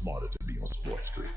smarter to be on SportsGrid.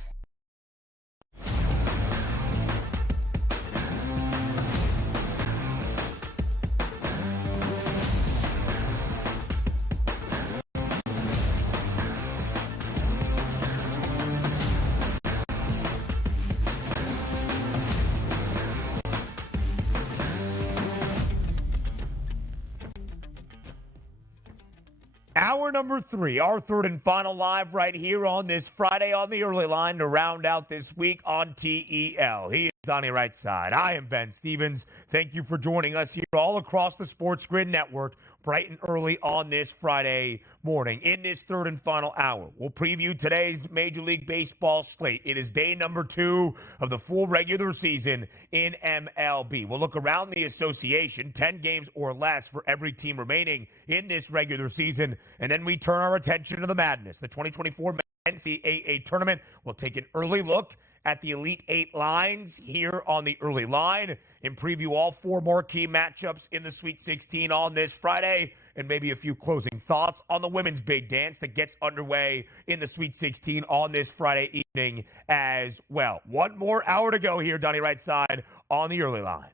Hour number 3, our third and final live right here on this Friday on the early line to round out this week on TEL. He is Donnie right side. I am Ben Stevens. Thank you for joining us here all across the SportsGrid network bright and early on this Friday morning. In this third and final hour, we'll preview today's Major League Baseball slate. It is day number 2 of the full regular season in MLB. We'll look around the association, 10 games or less for every team remaining in this regular season, and then we turn our attention to the madness, the 2024 NCAA Tournament. We'll take an early look at the Elite 8 lines here on the early line and preview all 4 marquee matchups in the Sweet 16 on this Friday, and maybe a few closing thoughts on the women's big dance that gets underway in the Sweet 16 on this Friday evening as well. One more hour to go here, Donnie right side, on the early line.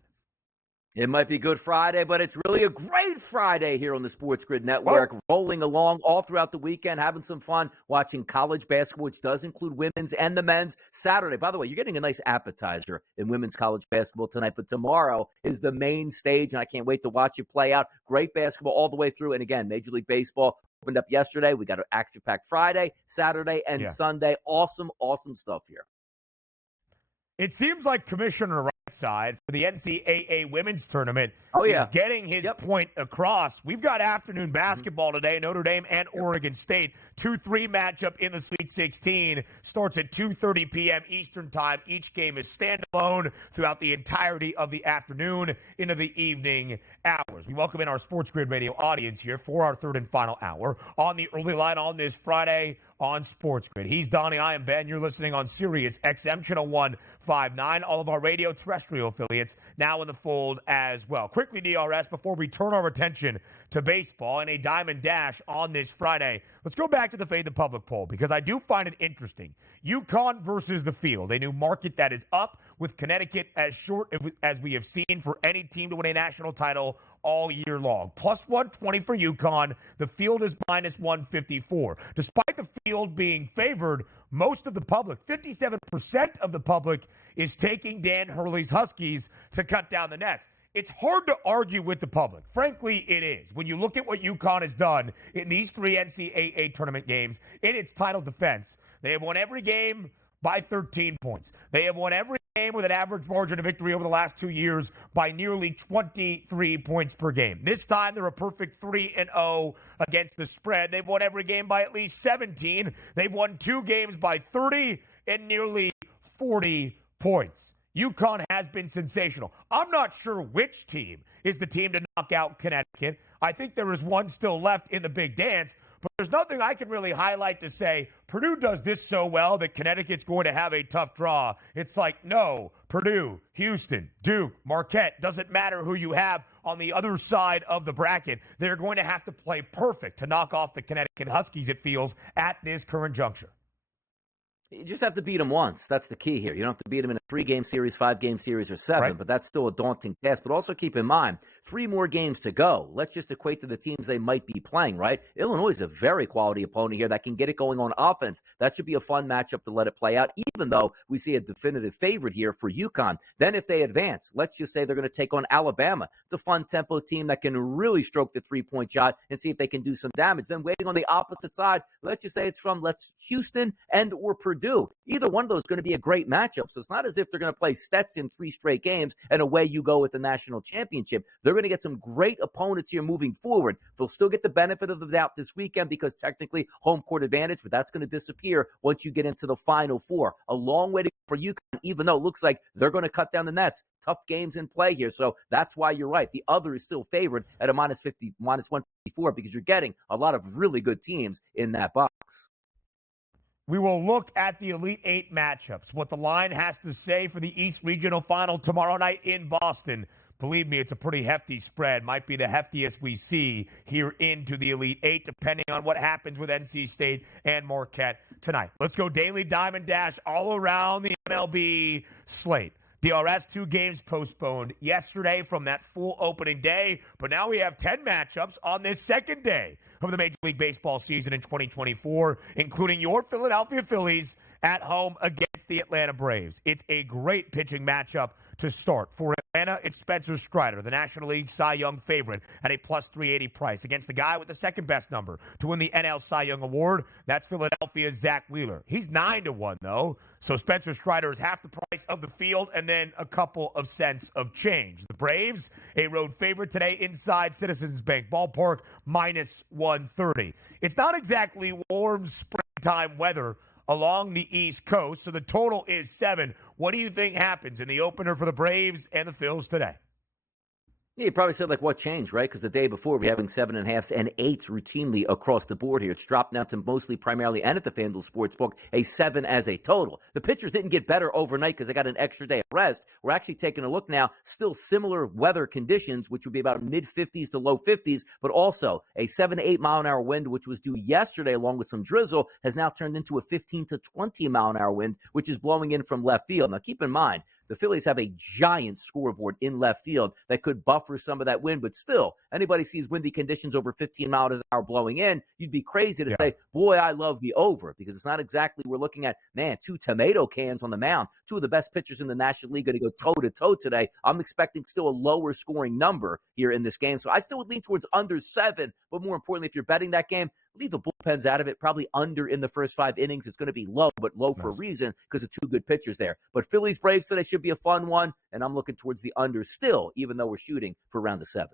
It might be Good Friday, but it's really a great Friday here on the SportsGrid Network. Rolling along all throughout the weekend, having some fun watching college basketball, which does include women's and the men's. Saturday, by the way, you're getting a nice appetizer in women's college basketball tonight, but tomorrow is the main stage, and I can't wait to watch it play out. Great basketball all the way through. And again, Major League Baseball opened up yesterday. We got an action-packed Friday, Saturday, and Sunday. Awesome, awesome stuff here. It seems like Commissioner Rightside for the NCAA Women's Tournament is getting his point across. We've got afternoon basketball today, Notre Dame and Oregon State. 2-3 matchup in the Sweet 16. Starts at 2:30 p.m. Eastern Time. Each game is standalone throughout the entirety of the afternoon into the evening hours. We welcome in our SportsGrid radio audience here for our third and final hour on the early line on this Friday on SportsGrid. He's Donnie. I am Ben. You're listening on Sirius XM Channel 159. All of our radio terrestrial affiliates now in the fold as well. Quickly, DRS, before we turn our attention to baseball and a diamond dash on this Friday, let's go back to the Fade the Public poll because I do find it interesting. UConn versus the field, a new market that is up with Connecticut as short as we have seen for any team to win a national title all year long. Plus 120 for UConn. The field is minus 154. Despite the field being favored, most of the public, 57% of the public, is taking Dan Hurley's Huskies to cut down the nets. It's hard to argue with the public. Frankly, it is. When you look at what UConn has done in these 3 NCAA tournament games in its title defense, they have won every game by 13 points. They have won every game with an average margin of victory over the last 2 years by nearly 23 points per game. This time, they're a perfect 3-0 against the spread. They've won every game by at least 17. They've won 2 games by 30 and nearly 40 points. UConn has been sensational. I'm not sure which team is the team to knock out Connecticut. I think there is one still left in the big dance, but there's nothing I can really highlight to say Purdue does this so well that Connecticut's going to have a tough draw. It's like, no, Purdue, Houston, Duke, Marquette, doesn't matter who you have on the other side of the bracket. They're going to have to play perfect to knock off the Connecticut Huskies, it feels, at this current juncture. You just have to beat them once. That's the key here. You don't have to beat them in a 3-game series, 5-game series, or 7, but that's still a daunting task. But also keep in mind, 3 more games to go. Let's just equate to the teams they might be playing, right? Illinois is a very quality opponent here that can get it going on offense. That should be a fun matchup to let it play out, even though we see a definitive favorite here for UConn. Then if they advance, let's just say they're going to take on Alabama. It's a fun tempo team that can really stroke the 3-point shot and see if they can do some damage. Then waiting on the opposite side, let's just say it's from Houston and or Purdue. Either one of those is going to be a great matchup. So it's not as if they're going to play Stetson 3 straight games and away you go with the national championship. They're going to get some great opponents here moving forward. They'll still get the benefit of the doubt this weekend because technically home court advantage, but that's going to disappear once you get into the Final Four. A long way to go for UConn, even though it looks like they're going to cut down the nets. Tough games in play here. So that's why you're right. The other is still favored at a minus 154 because you're getting a lot of really good teams in that box. We will look at the Elite 8 matchups, what the line has to say for the East Regional Final tomorrow night in Boston. Believe me, it's a pretty hefty spread. Might be the heftiest we see here into the Elite 8, depending on what happens with NC State and Marquette tonight. Let's go daily diamond dash all around the MLB slate. DRS 2 games postponed yesterday from that full opening day, but now we have 10 matchups on this second day of the Major League Baseball season in 2024, including your Philadelphia Phillies at home against the Atlanta Braves. It's a great pitching matchup to start. For Atlanta, it's Spencer Strider, the National League Cy Young favorite, at a plus 380 price against the guy with the second best number to win the NL Cy Young Award. That's Philadelphia's Zach Wheeler. He's 9-1, though. So Spencer Strider is half the price of the field and then a couple of cents of change. The Braves, a road favorite today inside Citizens Bank Ballpark, minus 130. It's not exactly warm springtime weather along the East Coast, so the total is 7. What do you think happens in the opener for the Braves and the Phils today? Yeah, you probably said, like, what changed, right? Because the day before, we're having 7.5s and 8s routinely across the board here. It's dropped now to mostly, primarily, and at the FanDuel Sportsbook, a 7 as a total. The pitchers didn't get better overnight because they got an extra day of rest. We're actually taking a look now, still similar weather conditions, which would be about mid-50s to low 50s, but also a 7 to 8 mile an hour wind, which was due yesterday along with some drizzle, has now turned into a 15 to 20 mile an hour wind, which is blowing in from left field. Now, keep in mind, the Phillies have a giant scoreboard in left field that could buffer some of that wind, but still, anybody sees windy conditions over 15 miles an hour blowing in, you'd be crazy to say, boy, I love the over, because it's not exactly, we're looking at, man, 2 tomato cans on the mound. 2 of the best pitchers in the National League going to go toe-to-toe today. I'm expecting still a lower scoring number here in this game, so I still would lean towards under 7, but more importantly, if you're betting that game, leave the bullpens out of it, probably under in the first 5 innings. It's going to be low, but low for a reason because of 2 good pitchers there. But Phillies Braves today should be a fun one, and I'm looking towards the under still, even though we're shooting for around the 7.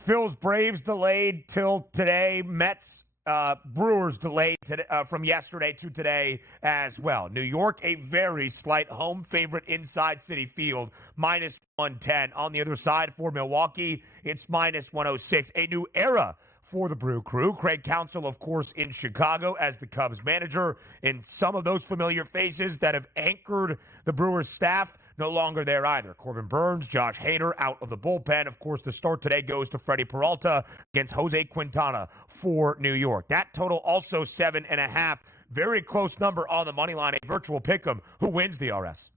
Phils Braves delayed till today. Mets Brewers delayed from yesterday to today as well. New York, a very slight home favorite inside Citi Field, minus 110. On the other side for Milwaukee, it's minus 106. A new era for the Brew Crew. Craig Counsell, of course, in Chicago as the Cubs manager. And some of those familiar faces that have anchored the Brewers staff no longer there either. Corbin Burns, Josh Hader out of the bullpen. Of course, the start today goes to Freddie Peralta against Jose Quintana for New York. That total also 7.5. Very close number on the money line. A virtual pick'em. Who wins the RS?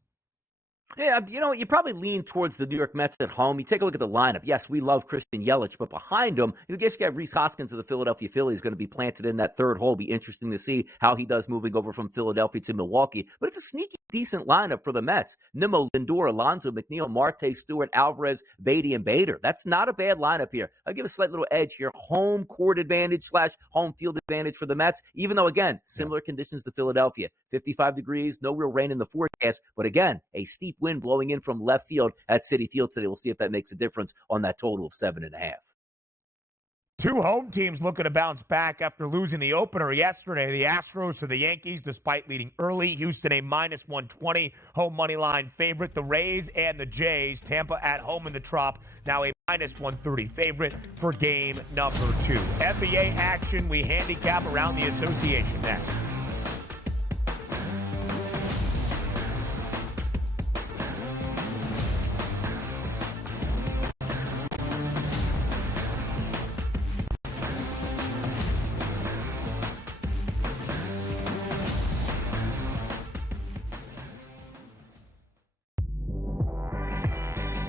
Yeah, you probably lean towards the New York Mets at home. You take a look at the lineup. Yes, we love Christian Yelich, but behind him, you guess you got Rhys Hoskins of the Philadelphia Phillies going to be planted in that third hole. Be interesting to see how he does moving over from Philadelphia to Milwaukee. But it's a sneaky, decent lineup for the Mets. Nimmo, Lindor, Alonso, McNeil, Marte, Stewart, Alvarez, Beatty, and Bader. That's not a bad lineup here. I'll give a slight little edge here. Home court advantage / home field advantage for the Mets, even though, again, similar conditions to Philadelphia. 55 degrees, no real rain in the forecast, but again, a steep wind blowing in from left field at Citi Field today. We'll see if that makes a difference on that total of 7.5. 2 home teams looking to bounce back after losing the opener yesterday. The Astros to the Yankees, despite leading early. Houston, a minus 120 home money line favorite. The Rays and the Jays. Tampa at home in the Trop, now a minus 130 favorite for game number 2. NBA action, we handicap around the association next.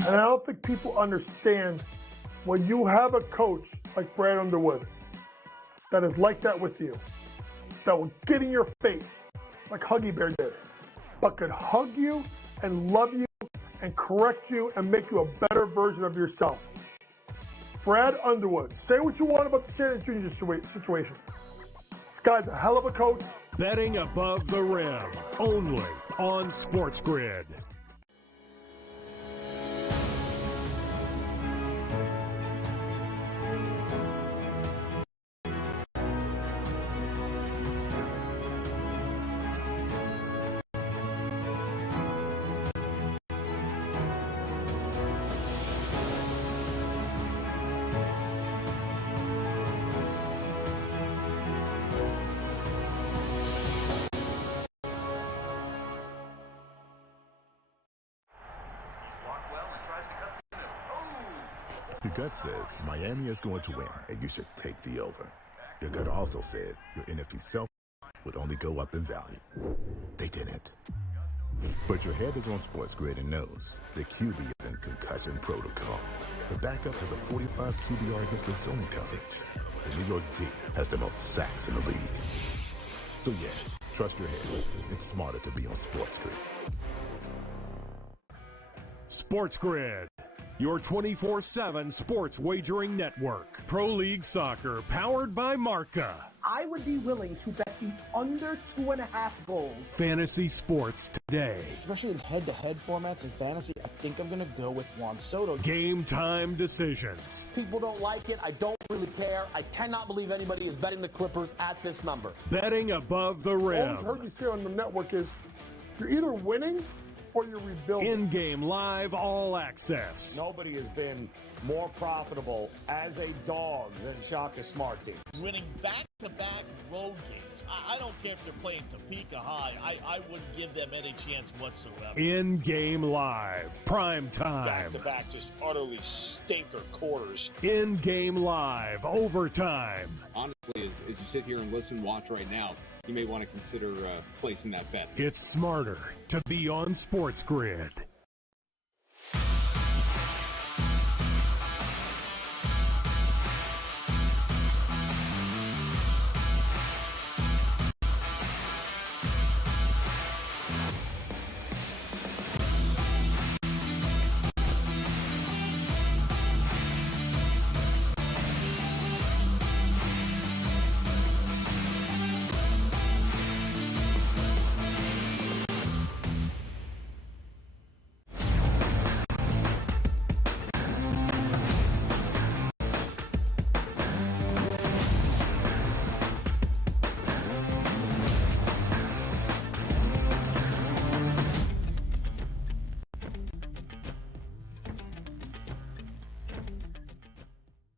And I don't think people understand when you have a coach like Brad Underwood that is like that with you, that will get in your face like Huggy Bear did, but could hug you and love you and correct you and make you a better version of yourself. Brad Underwood. Say what you want about the Shannon Jr. situation. This guy's a hell of a coach. Betting above the rim, only on SportsGrid. Your gut says Miami is going to win, and you should take the over. Your gut also said your NFC self would only go up in value. They didn't. But your head is on SportsGrid and knows the QB is in concussion protocol. The backup has a 45 QBR against the zone coverage. The New York D has the most sacks in the league. So yeah, trust your head. It's smarter to be on SportsGrid. SportsGrid, your 24/7 sports wagering network. Pro League Soccer, powered by Marca. I would be willing to bet the under 2.5 goals. Fantasy sports today. Especially in head-to-head formats in fantasy, I think I'm going to go with Juan Soto. Game time decisions. People don't like it. I don't really care. I cannot believe anybody is betting the Clippers at this number. Betting above the rim. All I've heard you say on the network is you're either winning or you're rebuilding. In-game live, all access. Nobody has been more profitable as a dog than Shaka Smart Team. Winning back-to-back road games. I don't care if they're playing Topeka High. I wouldn't give them any chance whatsoever. In-game live, prime time. Back-to-back, just utterly stinker quarters. In-game live, overtime. Honestly, as you sit here and listen, watch right now, you may want to consider placing that bet. It's smarter to be on SportsGrid.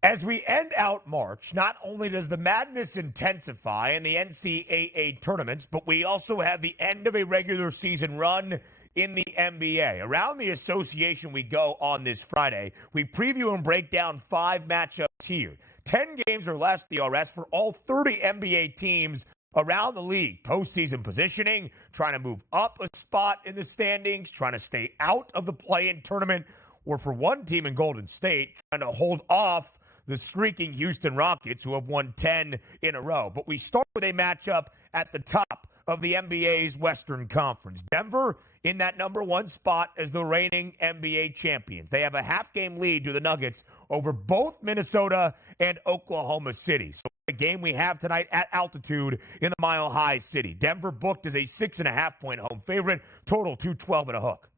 As we end out March, not only does the madness intensify in the NCAA tournaments, but we also have the end of a regular season run in the NBA. Around the association we go on this Friday. We preview and break down 5 matchups here. 10 games or less DRS for all 30 NBA teams around the league. Postseason positioning, trying to move up a spot in the standings, trying to stay out of the play-in tournament, or for one team in Golden State, trying to hold off the streaking Houston Rockets, who have won 10 in a row. But we start with a matchup at the top of the NBA's Western Conference. Denver in that number 1 spot as the reigning NBA champions. They have a half-game lead to the Nuggets over both Minnesota and Oklahoma City. So the game we have tonight at altitude in the Mile High City. Denver booked as a 6.5-point home favorite, total 212 and a hook.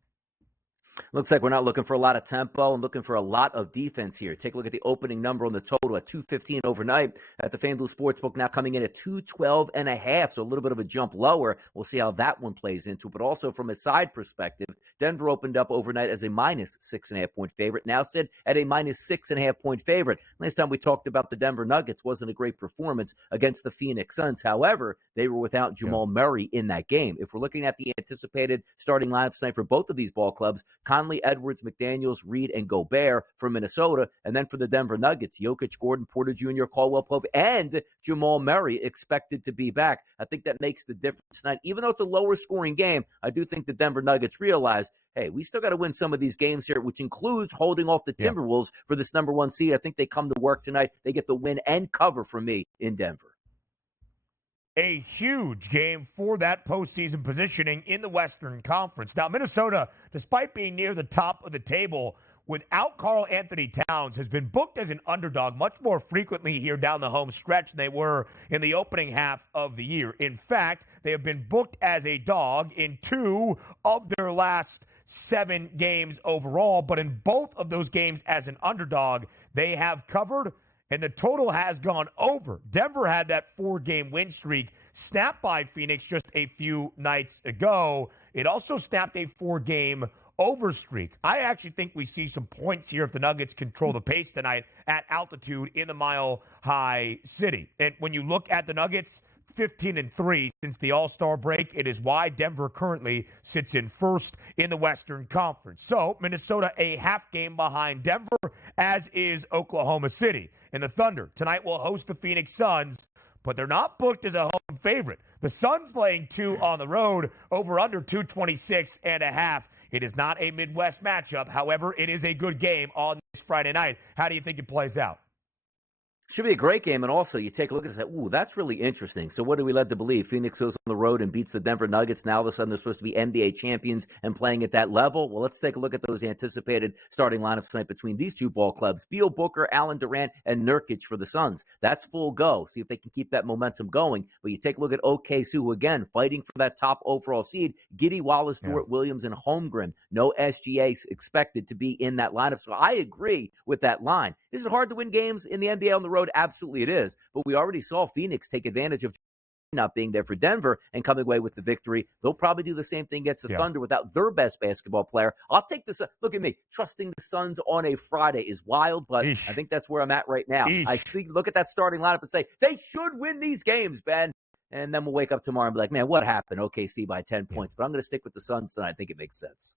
Looks like we're not looking for a lot of tempo and looking for a lot of defense here. Take a look at the opening number on the total at 215 overnight at the FanDuel Sportsbook, now coming in at 212.5, so a little bit of a jump lower. We'll see how that one plays into it. But also from a side perspective, Denver opened up overnight as a minus 6.5-point favorite, now sit at a minus 6.5-point favorite. Last time we talked about the Denver Nuggets wasn't a great performance against the Phoenix Suns. However, they were without Jamal Murray in that game. If we're looking at the anticipated starting lineups tonight for both of these ball clubs, Conley, Edwards, McDaniels, Reed, and Gobert for Minnesota. And then for the Denver Nuggets, Jokic, Gordon, Porter Jr., Caldwell Pope, and Jamal Murray expected to be back. I think that makes the difference tonight. Even though it's a lower scoring game, I do think the Denver Nuggets realize, hey, we still got to win some of these games here, which includes holding off the Timberwolves for this number 1 seed. I think they come to work tonight. They get the win and cover from me in Denver. A huge game for that postseason positioning in the Western Conference. Now, Minnesota, despite being near the top of the table, without Karl Anthony Towns, has been booked as an underdog much more frequently here down the home stretch than they were in the opening half of the year. In fact, they have been booked as a dog in 2 of their last 7 games overall, but in both of those games as an underdog, they have covered, and the total has gone over. Denver had that 4-game win streak snapped by Phoenix just a few nights ago. It also snapped a 4-game over streak. I actually think we see some points here if the Nuggets control the pace tonight at altitude in the Mile High City. And when you look at the Nuggets, 15-3 since the All-Star break. It is why Denver currently sits in first in the Western Conference. So Minnesota a half game behind Denver, as is Oklahoma City. And the Thunder tonight will host the Phoenix Suns, but they're not booked as a home favorite. The Suns laying 2 on the road, over under 226.5. It is not a Midwest matchup. However, it is a good game on this Friday night. How do you think it plays out? Should be a great game, and also you take a look and say, ooh, that's really interesting. So what are we led to believe? Phoenix goes on the road and beats the Denver Nuggets. Now all of a sudden they're supposed to be NBA champions and playing at that level. Well, let's take a look at those anticipated starting lineups tonight between these two ball clubs. Beal, Booker, Allen Durant, and Nurkic for the Suns. That's full go. See if they can keep that momentum going. But you take a look at OKC, who again, fighting for that top overall seed. Giddey, Wallace, Stewart, Williams, and Holmgren. No SGA expected to be in that lineup. So I agree with that line. Is it hard to win games in the NBA on the road? Absolutely it is. But we already saw Phoenix take advantage of not being there for Denver and coming away with the victory. They'll probably do the same thing against the Thunder without their best basketball player. I'll take this. Look at me. Trusting the Suns on a Friday is wild, but I think that's where I'm at right now. I look at that starting lineup and say, they should win these games, Ben. And then we'll wake up tomorrow and be like, man, what happened? OKC by 10 points. But I'm going to stick with the Suns tonight. I think it makes sense.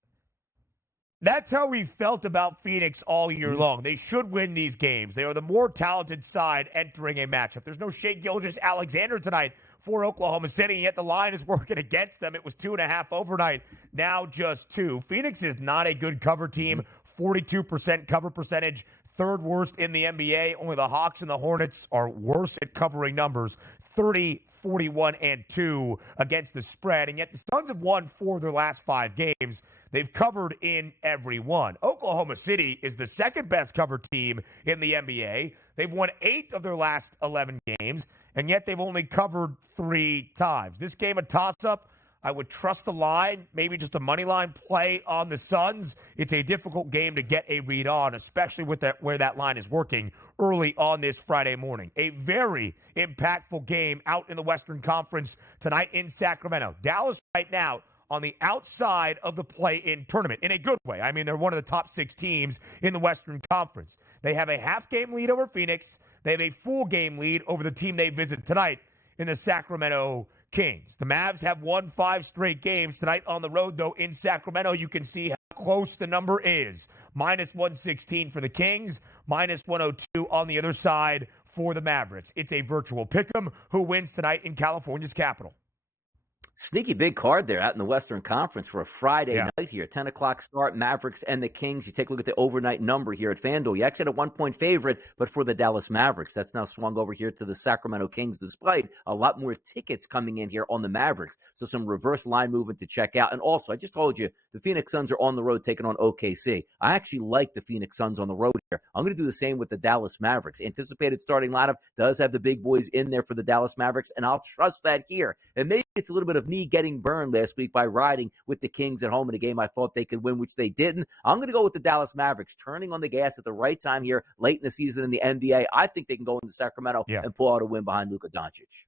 That's how we felt about Phoenix all year long. They should win these games. They are the more talented side entering a matchup. There's no Shai Gilgeous-Alexander tonight for Oklahoma City, yet the line is working against them. It was 2.5 overnight, now just 2. Phoenix is not a good cover team, 42% cover percentage, third worst in the NBA. Only the Hawks and the Hornets are worse at covering numbers, 30, 41, and 2 against the spread. And yet the Suns have won 4 of their last 5 games. They've covered in every one. Oklahoma City is the second best covered team in the NBA. They've won 8 of their last 11 games, and yet they've only covered 3 times. This game, a toss-up, I would trust the line, maybe just a money line play on the Suns. It's a difficult game to get a read on, especially with that where that line is working early on this Friday morning. A very impactful game out in the Western Conference tonight in Sacramento. Dallas right now on the outside of the play-in tournament in a good way. I mean, they're one of the top 6 teams in the Western Conference. They have a half-game lead over Phoenix. They have a full-game lead over the team they visit tonight in the Sacramento Kings. The Mavs have won 5 straight games tonight on the road, though, in Sacramento. You can see how close the number is. Minus 116 for the Kings, minus 102 on the other side for the Mavericks. It's a virtual pick'em. Who wins tonight in California's capital? Sneaky big card there out in the Western Conference for a Friday night here. 10 o'clock start, Mavericks and the Kings. You take a look at the overnight number here at FanDuel. You actually had a 1-point favorite, but for the Dallas Mavericks. That's now swung over here to the Sacramento Kings, despite a lot more tickets coming in here on the Mavericks. So some reverse line movement to check out. And also, I just told you, the Phoenix Suns are on the road taking on OKC. I actually like the Phoenix Suns on the road here. I'm going to do the same with the Dallas Mavericks. Anticipated starting lineup does have the big boys in there for the Dallas Mavericks, and I'll trust that here. And maybe it's a little bit of me getting burned last week by riding with the Kings at home in a game I thought they could win, which they didn't. I'm going to go with the Dallas Mavericks, turning on the gas at the right time here, late in the season in the NBA. I think they can go into Sacramento and pull out a win behind Luka Doncic.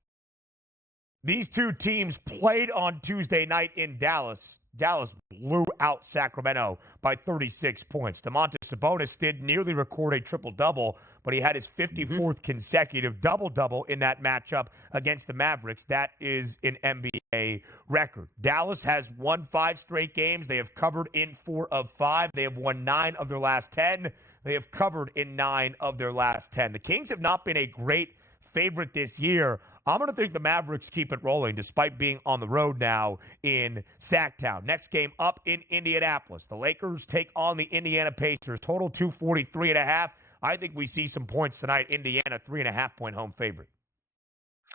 These two teams played on Tuesday night in Dallas. Dallas blew out Sacramento by 36 points. Domantas Sabonis did nearly record a triple-double, but he had his 54th consecutive double-double in that matchup against the Mavericks. That is an NBA record. Dallas has won 5 straight games. They have covered in 4 of 5. They have won 9 of their last 10. They have covered in 9 of their last 10. The Kings have not been a great favorite this year. I'm going to think the Mavericks keep it rolling despite being on the road now in Sacktown. Next game up in Indianapolis. The Lakers take on the Indiana Pacers. Total 243.5. I think we see some points tonight. Indiana, 3.5-point home favorite.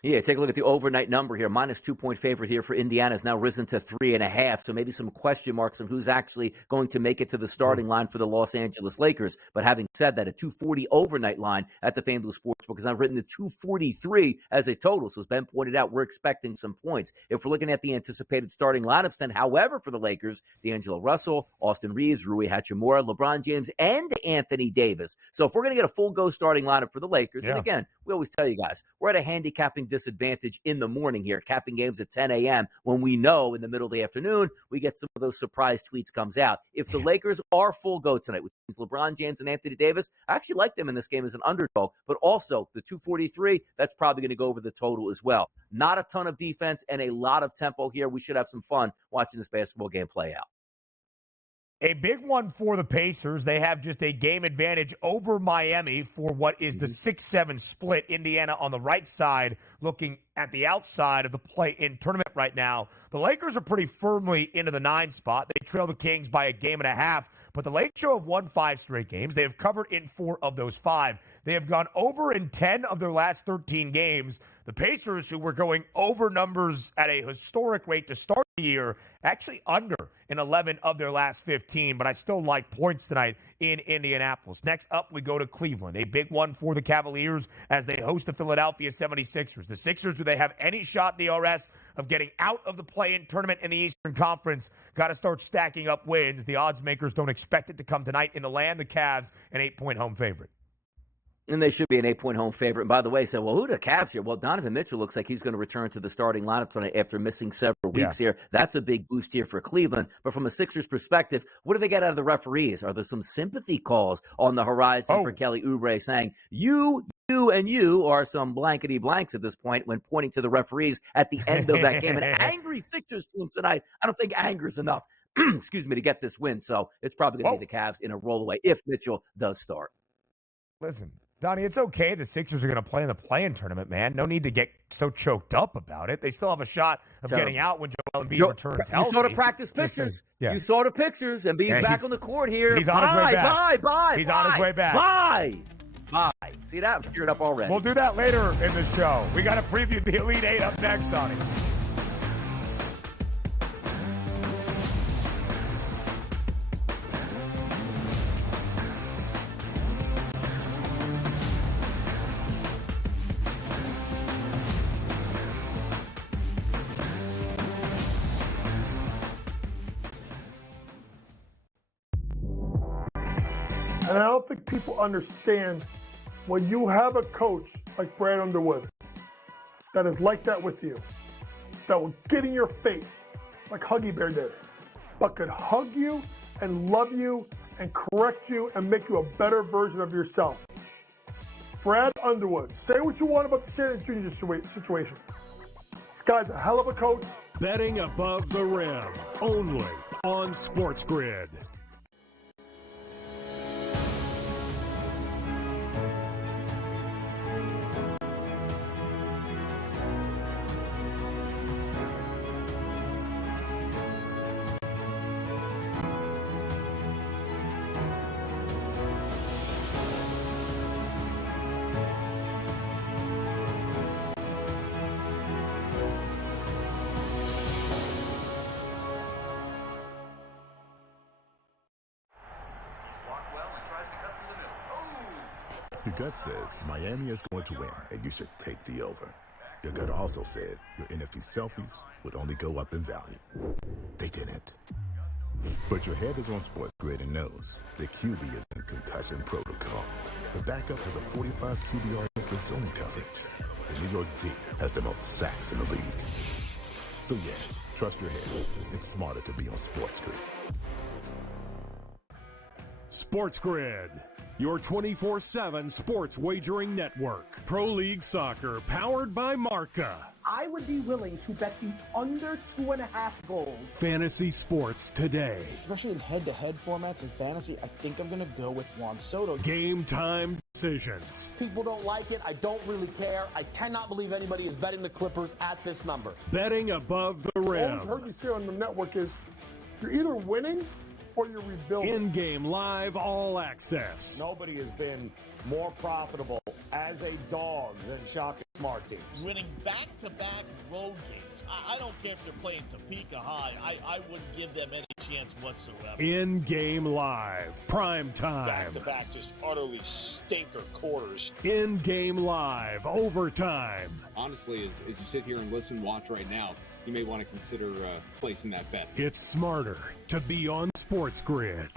Yeah, take a look at the overnight number here. Minus 2-point favorite here for Indiana has now risen to 3.5. So maybe some question marks on who's actually going to make it to the starting line for the Los Angeles Lakers. But having said that, a 240 overnight line at the FanDuel Sportsbook has now written to 243 as a total. So as Ben pointed out, we're expecting some points. If we're looking at the anticipated starting lineups, then however for the Lakers, D'Angelo Russell, Austin Reeves, Rui Hachimura, LeBron James, and Anthony Davis. So if we're going to get a full go starting lineup for the Lakers, and again, we always tell you guys, we're at a handicapping disadvantage in the morning here, capping games at 10 a.m. when we know in the middle of the afternoon we get some of those surprise tweets comes out. If the Lakers are full go tonight, which means LeBron James and Anthony Davis, I actually like them in this game as an underdog, but also the 243, that's probably going to go over the total as well. Not a ton of defense and a lot of tempo here. We should have some fun watching this basketball game play out. A big one for the Pacers. They have just a game advantage over Miami for what is the 6-7 split. Indiana on the right side, looking at the outside of the play-in tournament right now. The Lakers are pretty firmly into the 9 spot. They trail the Kings by a game and a half, but the Lakers have won 5 straight games. They have covered in 4 of those 5. They have gone over in 10 of their last 13 games. The Pacers, who were going over numbers at a historic rate to start the year, actually under in 11 of their last 15, but I still like points tonight in Indianapolis. Next up, we go to Cleveland, a big one for the Cavaliers as they host the Philadelphia 76ers. The Sixers, do they have any shot, DRS, of getting out of the play-in tournament in the Eastern Conference? Got to start stacking up wins. The odds makers don't expect it to come tonight in the land. The Cavs, an 8-point home favorite. And they should be an 8-point home favorite. And by the way, so, well, who are the Cavs here? Well, Donovan Mitchell looks like he's going to return to the starting lineup tonight after missing several weeks here. That's a big boost here for Cleveland. But from a Sixers perspective, what do they get out of the referees? Are there some sympathy calls on the horizon for Kelly Oubre saying, you and you are some blankety blanks at this point when pointing to the referees at the end of that game? An angry Sixers team tonight. I don't think anger's enough, excuse me, to get this win. So it's probably going to be the Cavs in a rollaway if Mitchell does start. Listen, Donnie, it's okay. The Sixers are going to play in the play-in tournament, man. No need to get so choked up about it. They still have a shot of getting out when Joel Embiid returns healthy. You saw the practice pictures. You saw the pictures. Embiid's back on the court here. He's on his way back. He's on his way back. Bye. See that? I'm geared up already. We'll do that later in the show. We got to preview the Elite Eight up next, Donnie. And I don't think people understand when you have a coach like Brad Underwood that is like that with you, that will get in your face like Huggy Bear did, but could hug you and love you and correct you and make you a better version of yourself. Brad Underwood. Say what you want about the Shannon Jr. situation. This guy's a hell of a coach. Betting above the rim, only on SportsGrid. Your gut says Miami is going to win, and you should take the over. Your gut also said your NFT selfies would only go up in value. They didn't. But your head is on SportsGrid and knows the QB is in concussion protocol. The backup has a 45 QBR against the zone coverage. The New York D has the most sacks in the league. So yeah, trust your head. It's smarter to be on SportsGrid. SportsGrid, your 24/7 sports wagering network. Pro League Soccer, powered by Marca. I would be willing to bet the under 2.5 goals. Fantasy sports today. Especially in head-to-head formats in fantasy, I think I'm going to go with Juan Soto. Game time decisions. People don't like it. I don't really care. I cannot believe anybody is betting the Clippers at this number. Betting above the rim. All I've heard you say on the network is you're either winning or you're rebuilding. In-game live all access. Nobody has been more profitable as a dog than Shaka Smart teams. Winning back-to-back road games. I don't care if they're playing Topeka High. I wouldn't give them any chance whatsoever. In-game live, prime time. Back-to-back, just utterly stinker quarters. In-game live, overtime. Honestly, as you sit here and listen, watch right now, you may want to consider placing that bet. It's smarter to be on SportsGrid.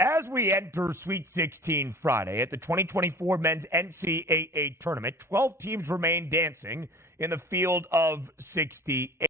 As we enter Sweet 16 Friday at the 2024 Men's NCAA Tournament, 12 teams remain dancing in the field of 68.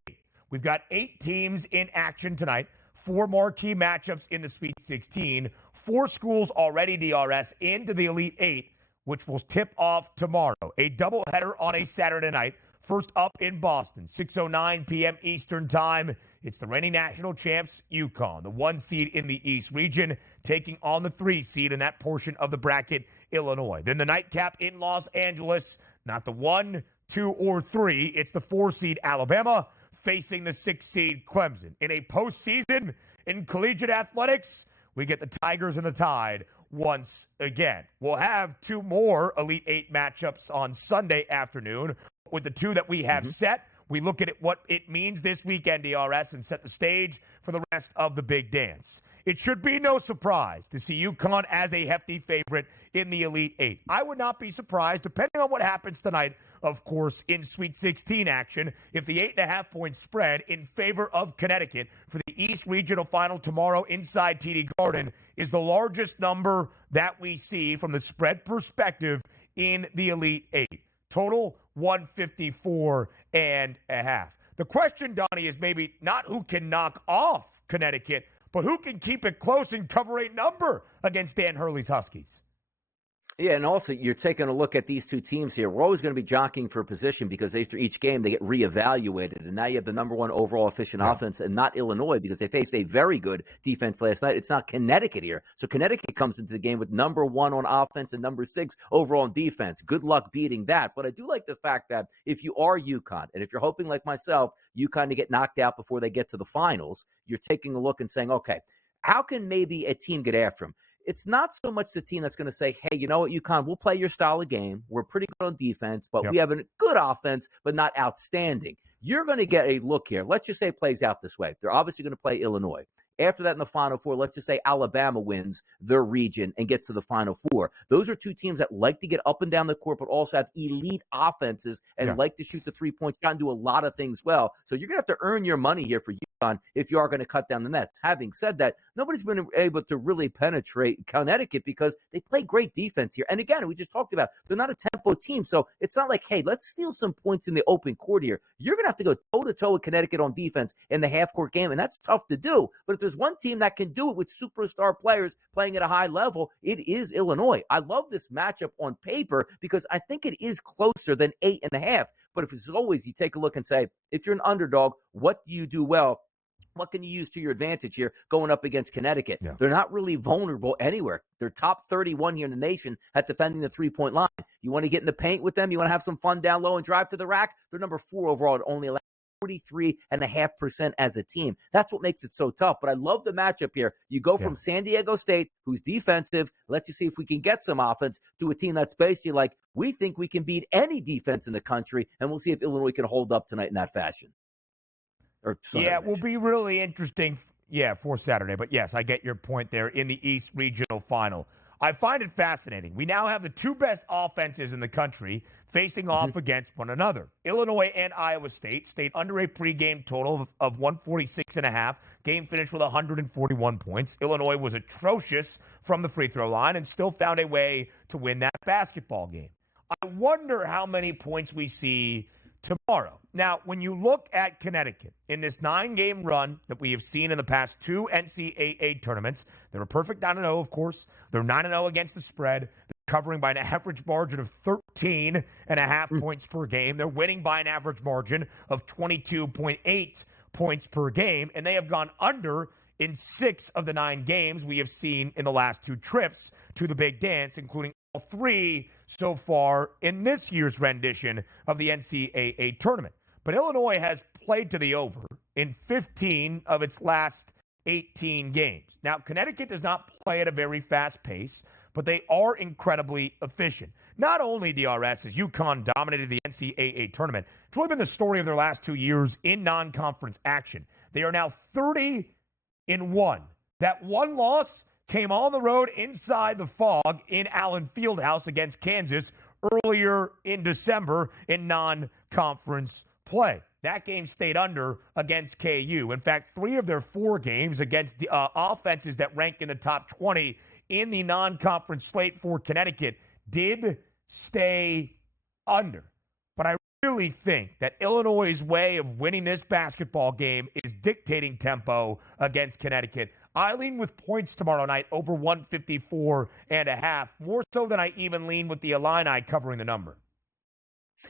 We've got 8 teams in action tonight, 4 marquee matchups in the Sweet 16, 4 schools already DRS into the Elite 8, which will tip off tomorrow. A doubleheader on a Saturday night. First up in Boston, 6:09 p.m. Eastern Time. It's the reigning national champs, UConn, the 1 seed in the East region, taking on the 3 seed in that portion of the bracket, Illinois. Then the nightcap in Los Angeles, not the 1, 2, or 3. It's the 4 seed Alabama facing the 6 seed Clemson. In a postseason in collegiate athletics, we get the Tigers and the Tide once again. We'll have 2 more Elite 8 matchups on Sunday afternoon. With the 2 that we have set, we look at what it means this weekend, DRS, and set the stage for the rest of the big dance. It should be no surprise to see UConn as a hefty favorite in the Elite 8. I would not be surprised, depending on what happens tonight, of course, in Sweet 16 action, if the 8.5-point spread in favor of Connecticut for the East Regional Final tomorrow inside TD Garden is the largest number that we see from the spread perspective in the Elite 8. Total 154.5. The question, Donnie, is maybe not who can knock off Connecticut, but who can keep it close and cover a number against Dan Hurley's Huskies. Yeah, and also you're taking a look at these 2 teams here. We're always going to be jockeying for a position because after each game they get reevaluated. And now you have the number 1 overall efficient offense and not Illinois because they faced a very good defense last night. It's not Connecticut here. So Connecticut comes into the game with number 1 on offense and number 6 overall on defense. Good luck beating that. But I do like the fact that if you are UConn, and if you're hoping like myself, UConn to get knocked out before they get to the finals, you're taking a look and saying, okay, how can maybe a team get after them? It's not so much the team that's going to say, hey, you know what, UConn, we'll play your style of game. We're pretty good on defense, but we have a good offense, but not outstanding. You're going to get a look here. Let's just say it plays out this way. They're obviously going to play Illinois. After that, in the Final Four, let's just say Alabama wins their region and gets to the Final Four. Those are 2 teams that like to get up and down the court, but also have elite offenses and like to shoot the 3-point shot and do a lot of things well. So you're going to have to earn your money here for UConn if you are going to cut down the nets. Having said that, nobody's been able to really penetrate Connecticut because they play great defense here. And again, we just talked about they're not a tempo team, so it's not like, hey, let's steal some points in the open court here. You're going to have to go toe-to-toe with Connecticut on defense in the half-court game, and that's tough to do. But if there's one team that can do it with superstar players playing at a high level, it is Illinois. I love this matchup on paper because I think it is closer than 8.5. But if it's always, you take a look and say, if you're an underdog, what do you do well? What can you use to your advantage here going up against Connecticut? They're not really vulnerable anywhere. They're top 31 here in the nation at defending the 3-point line. You want to get in the paint with them? You want to have some fun down low and drive to the rack? They're number 4 overall at only 43.5% as a team. That's what makes it so tough. But I love the matchup here. You go from San Diego State, who's defensive, let's just see if we can get some offense, to a team that's basically like, we think we can beat any defense in the country, and we'll see if Illinois can hold up tonight in that fashion. It will be really interesting, for Saturday. But yes, I get your point there in the East Regional Final. I find it fascinating. We now have the 2 best offenses in the country facing off against one another. Illinois and Iowa State stayed under a pregame total of 146.5. Game finished with 141 points. Illinois was atrocious from the free throw line and still found a way to win that basketball game. I wonder how many points we see tomorrow. Now, when you look at Connecticut in this 9-game run that we have seen in the past 2 NCAA tournaments, they're a perfect 9-0, of course. They're 9-0 against the spread. They're covering by an average margin of 13.5 points per game. They're winning by an average margin of 22.8 points per game, and they have gone under in 6 of the 9 games we have seen in the last 2 trips to the big dance, including all 3 so far in this year's rendition of the NCAA tournament. But Illinois has played to the over in 15 of its last 18 games. Now, Connecticut does not play at a very fast pace, but they are incredibly efficient. Not only, DRS, has UConn dominated the NCAA tournament, it's really been the story of their last 2 years in non-conference action. They are now 30-1. That one loss came on the road inside the fog in Allen Fieldhouse against Kansas earlier in December in non-conference play. that game stayed under against KU. In fact, 3 of their 4 games against the offenses that rank in the top 20 in the non-conference slate for Connecticut did stay under. But I really think that Illinois' way of winning this basketball game is dictating tempo against Connecticut. I lean with points tomorrow night over 154.5, more so than I even lean with the Illini covering the number.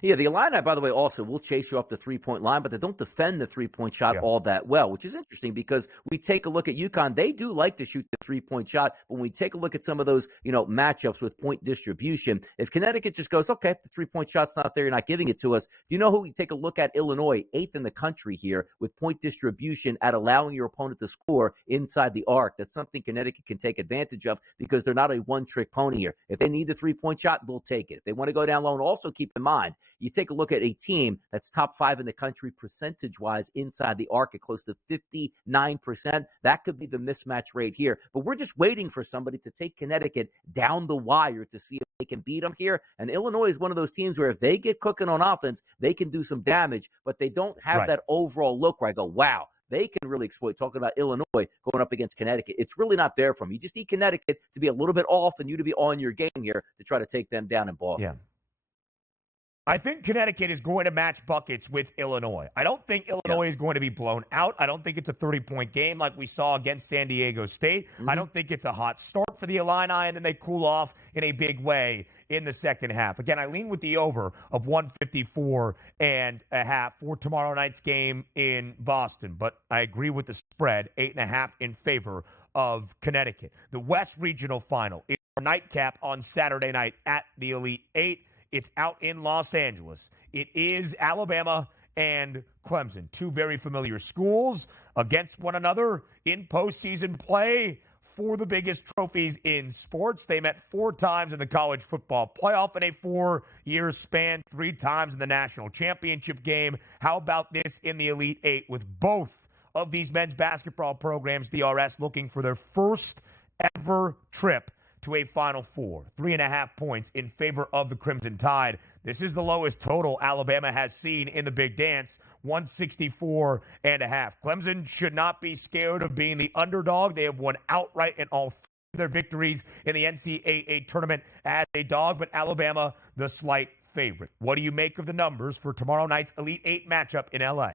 Yeah, the Illini, by the way, also will chase you off the three-point line, but they don't defend the three-point shot all that well, which is interesting because we take a look at UConn. They do like to shoot the three-point shot, but when we take a look at some of those, matchups with point distribution, if Connecticut just goes, okay, the three-point shot's not there, you're not giving it to us. You know who we take a look at? Illinois, 8th in the country here with point distribution at allowing your opponent to score inside the arc. That's something Connecticut can take advantage of because they're not a one-trick pony here. If they need the three-point shot, they'll take it. If they want to go down low, and also keep in mind, you take a look at a team that's top 5 in the country percentage-wise inside the arc at close to 59%. That could be the mismatch rate here. But we're just waiting for somebody to take Connecticut down the wire to see if they can beat them here. And Illinois is one of those teams where if they get cooking on offense, they can do some damage, but they don't have that overall look where I go, wow, they can really exploit. Talking about Illinois going up against Connecticut, it's really not there for them. You just need Connecticut to be a little bit off and you to be on your game here to try to take them down in Boston. Yeah. I think Connecticut is going to match buckets with Illinois. I don't think Illinois is going to be blown out. I don't think it's a 30-point game like we saw against San Diego State. I don't think it's a hot start for the Illini, and then they cool off in a big way in the second half. Again, I lean with the over of 154.5 for tomorrow night's game in Boston, but I agree with the spread, 8.5 in favor of Connecticut. The West Regional Final is our nightcap on Saturday night at the Elite Eight. It's out in Los Angeles. It is Alabama and Clemson, 2 very familiar schools against one another in postseason play for the biggest trophies in sports. They met 4 times in the college football playoff in a 4-year span, 3 times in the national championship game. How about this in the Elite Eight with both of these men's basketball programs, DRS, looking for their first ever trip to a Final Four, 3.5 points in favor of the Crimson Tide. This is the lowest total Alabama has seen in the Big Dance, 164.5. Clemson should not be scared of being the underdog. They have won outright in all 3 of their victories in the NCAA Tournament as a dog, but Alabama, the slight favorite. What do you make of the numbers for tomorrow night's Elite Eight matchup in L.A.?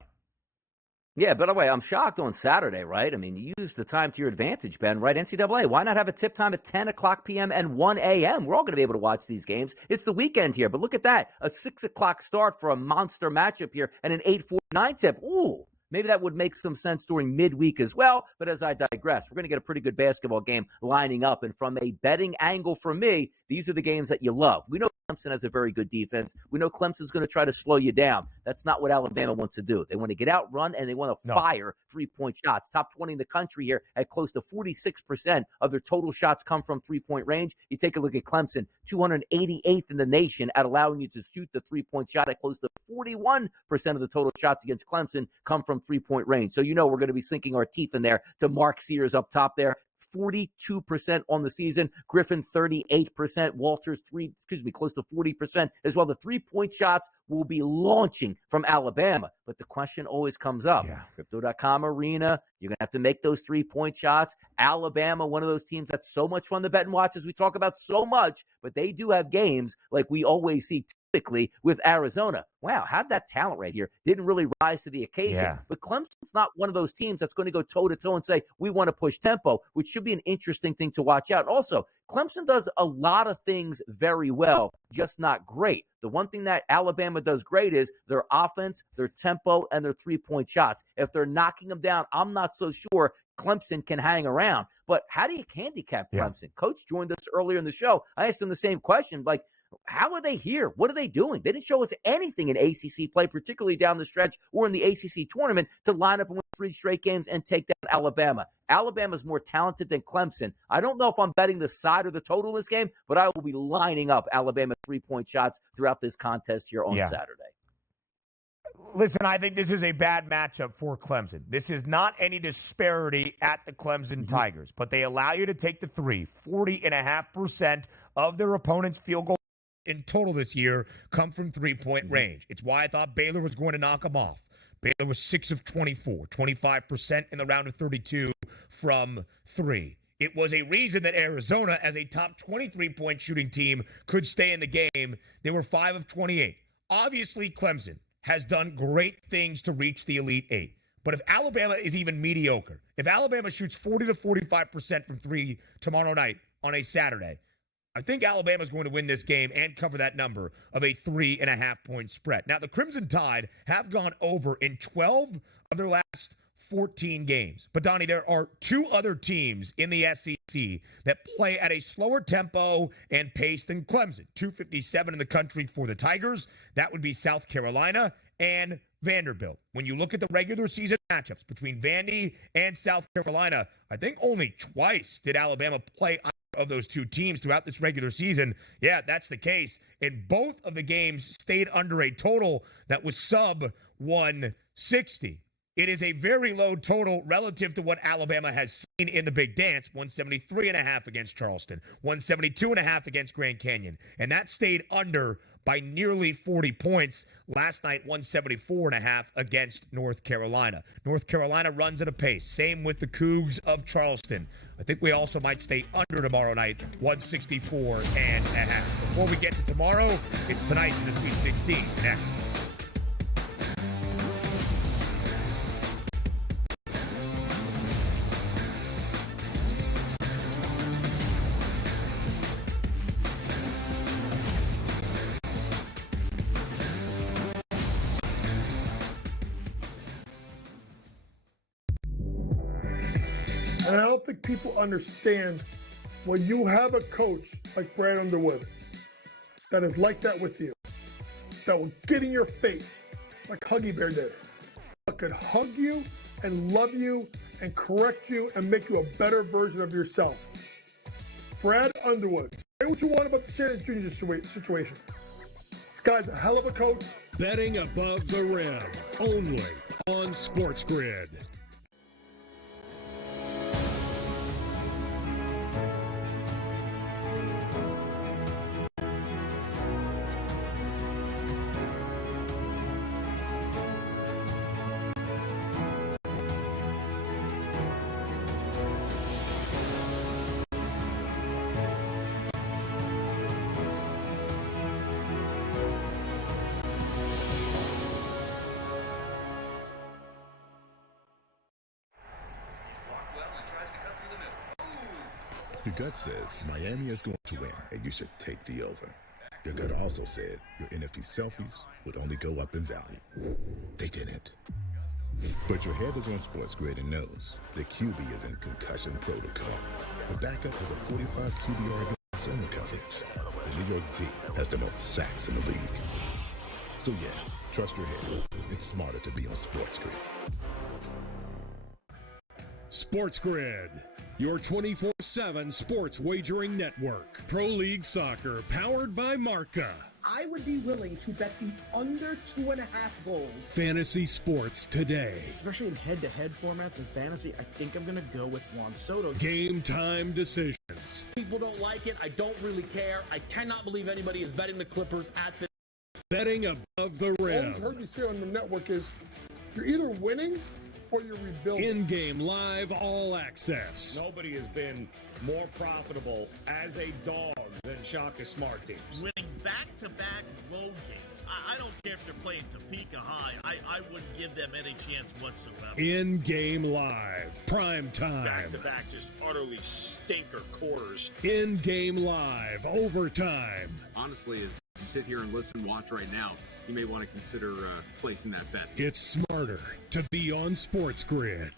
Yeah, by the way, I'm shocked on Saturday, right? I mean, you use the time to your advantage, Ben, right? NCAA, why not have a tip time at 10 o'clock p.m. and 1 a.m.? We're all going to be able to watch these games. It's the weekend here, but look at that. A 6 o'clock start for a monster matchup here and an 8:49 tip. Ooh, maybe that would make some sense during midweek as well, but as I digress, we're going to get a pretty good basketball game lining up, and from a betting angle for me, these are the games that you love. We know Clemson has a very good defense. We know Clemson's going to try to slow you down. That's not what Alabama wants to do. They want to get out, run, and they want to fire three-point shots. Top 20 in the country here at close to 46% of their total shots come from three-point range. You take a look at Clemson, 288th in the nation at allowing you to shoot the three-point shot at close to 41% of the total shots against Clemson come from three-point range. So you know we're going to be sinking our teeth in there to Mark Sears up top there. 42% on the season. Griffin, 38%. Walters, close to 40% as well. The three-point shots will be launching from Alabama. But the question always comes up. Crypto.com arena, you're going to have to make those three-point shots. Alabama, one of those teams that's so much fun to bet and watch, as we talk about so much, but they do have games like we always see typically with Arizona. Wow, had that talent right here. Didn't really rise to the occasion. Yeah. But Clemson's not one of those teams that's going to go toe-to-toe and say, we want to push tempo, which should be an interesting thing to watch out. Also, Clemson does a lot of things very well, just not great. The one thing that Alabama does great is their offense, their tempo, and their three-point shots. If they're knocking them down, I'm not so sure Clemson can hang around. But how do you handicap Clemson? Coach joined us earlier in the show. I asked him the same question, like, how are they here? What are they doing? They didn't show us anything in ACC play, particularly down the stretch or in the ACC tournament, to line up and win 3 straight games and take down Alabama. Alabama's more talented than Clemson. I don't know if I'm betting the side or the total in this game, but I will be lining up Alabama three-point shots throughout this contest here on Saturday. Listen, I think this is a bad matchup for Clemson. This is not any disparity at the Clemson Tigers, but they allow you to take the three. 40.5% of their opponent's field goal in total this year come from three-point range. It's why I thought Baylor was going to knock them off. Baylor was 6 of 24, 25% in the round of 32 from 3. It was a reason that Arizona, as a top 23-point shooting team, could stay in the game. They were 5 of 28. Obviously, Clemson has done great things to reach the Elite Eight. But if Alabama is even mediocre, if Alabama shoots 40 to 45% from 3 tomorrow night on a Saturday, I think Alabama's going to win this game and cover that number of a 3.5-point spread. Now, the Crimson Tide have gone over in 12 of their last 14 games. But, Donnie, there are 2 other teams in the SEC that play at a slower tempo and pace than Clemson. 257 in the country for the Tigers. That would be South Carolina and Vanderbilt. When you look at the regular season matchups between Vandy and South Carolina, I think only twice did Alabama play either of those 2 teams throughout this regular season. Yeah, that's the case. And both of the games stayed under a total that was sub 160. It is a very low total relative to what Alabama has seen in the Big Dance. 173.5 against Charleston, 172.5 against Grand Canyon. And that stayed under by nearly 40 points. Last night, 174.5 against North Carolina. North Carolina runs at a pace. Same with the Cougs of Charleston. I think we also might stay under tomorrow night, 164.5. Before we get to tomorrow, it's tonight in the Sweet 16. Next. And I don't think people understand when you have a coach like Brad Underwood that is like that with you, that will get in your face like Huggy Bear did, that could hug you and love you and correct you and make you a better version of yourself. Brad Underwood. Say what you want about the Shannon Jr. situation. This guy's a hell of a coach. Betting above the rim, only on SportsGrid. Your gut says Miami is going to win, and you should take the over. Your gut also said your NFT selfies would only go up in value. They didn't. But your head is on SportsGrid and knows the QB is in concussion protocol. The backup has a 45 QBR zone coverage. The New York D has the most sacks in the league. So yeah, trust your head. It's smarter to be on SportsGrid. SportsGrid, your 24/7 sports wagering network. Pro League Soccer, powered by Marca. I would be willing to bet the under 2.5 goals. Fantasy sports today. Especially in head-to-head formats in fantasy, I think I'm going to go with Juan Soto. Game time decisions. People don't like it. I don't really care. I cannot believe anybody is betting the Clippers at the... Betting above the rim. All I've heard you say on the network is you're either winning or you're rebuilding. In-game live all access. Nobody has been more profitable as a dog than Shaka Smart teams. Winning back-to-back road games. I don't care if they're playing Topeka High. I wouldn't give them any chance whatsoever. In-game live, prime time. Back-to-back, just utterly stinker quarters. In-game live, overtime. Honestly, as you sit here and listen, watch right now, you may want to consider placing that bet. It's smarter to be on SportsGrid.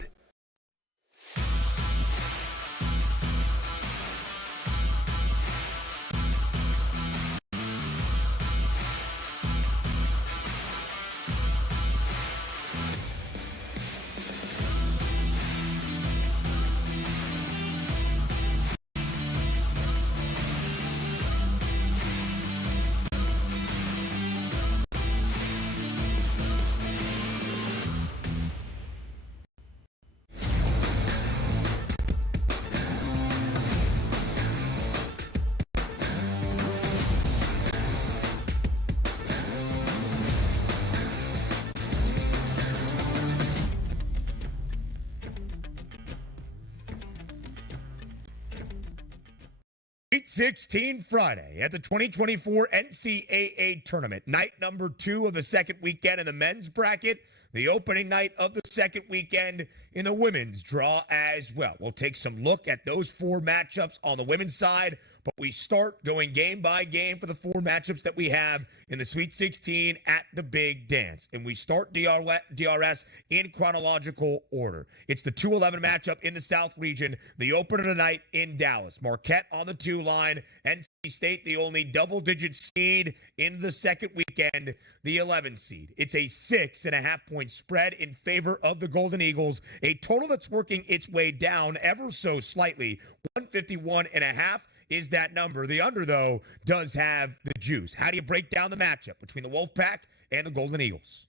16 Friday at the 2024 NCAA Tournament. Night number 2 of the second weekend in the men's bracket. The opening night of the second weekend in the women's draw as well. We'll take some look at those 4 matchups on the women's side, but we start going game by game for the 4 matchups that we have in the Sweet 16 at the Big Dance. And we start DRS in chronological order. It's the 2-11 matchup in the South region, the opener tonight in Dallas. Marquette on the 2 line, NC State the only double-digit seed in the second weekend, the 11 seed. It's a 6.5-point spread in favor of the Golden Eagles, a total that's working its way down ever so slightly. 151.5 is that number. The under, though, does have the juice. How do you break down the matchup between the Wolfpack and the Golden Eagles?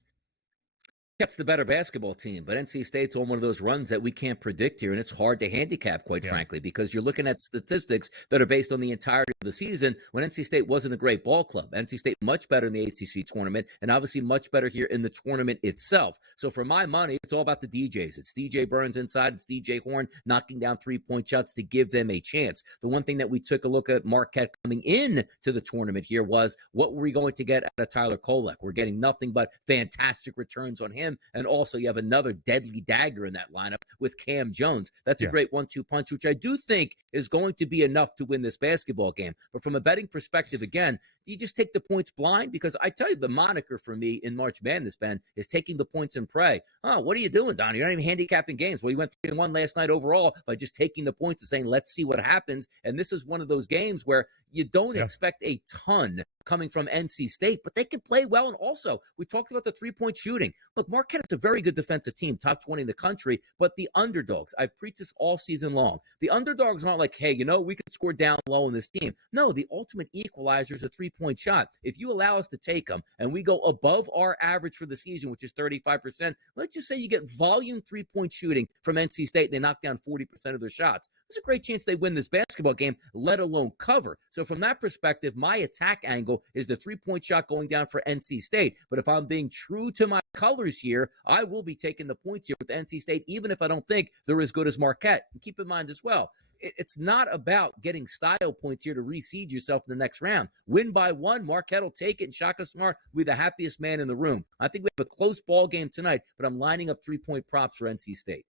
That's the better basketball team, but NC State's on one of those runs that we can't predict here, and it's hard to handicap, quite frankly, because you're looking at statistics that are based on the entirety of the season when NC State wasn't a great ball club. NC State much better in the ACC tournament, and obviously much better here in the tournament itself. So for my money, it's all about the DJs. It's DJ Burns inside, it's DJ Horn knocking down 3-point shots to give them a chance. The one thing that we took a look at Marquette coming in to the tournament here was, what were we going to get out of Tyler Kolek? We're getting nothing but fantastic returns on him. And also you have another deadly dagger in that lineup with Cam Jones. That's a great 1-2 punch, which I do think is going to be enough to win this basketball game. But from a betting perspective, again, do you just take the points blind? Because I tell you, the moniker for me in March Madness, Ben, is taking the points and pray. Oh, what are you doing, Donnie? You're not even handicapping games. Well, you went 3-1 last night overall by just taking the points and saying, let's see what happens. And this is one of those games where you don't expect a ton coming from NC State, but they can play well. And also, we talked about the 3-point shooting. Look, Marquette is a very good defensive team, top 20 in the country, but the underdogs, I've preached this all season long. The underdogs aren't like, hey, we can score down low in this team. No, the ultimate equalizer is a 3-point shot. If you allow us to take them and we go above our average for the season, which is 35%, let's just say you get volume 3-point shooting from NC State and they knock down 40% of their shots. There's a great chance they win this basketball game, let alone cover. So from that perspective, my attack angle is the 3-point shot going down for NC State. But if I'm being true to my colors here, I will be taking the points here with NC State, even if I don't think they're as good as Marquette. And keep in mind as well, it's not about getting style points here to reseed yourself in the next round. Win by 1, Marquette will take it, and Shaka Smart will be the happiest man in the room. I think we have a close ball game tonight, but I'm lining up 3-point props for NC State.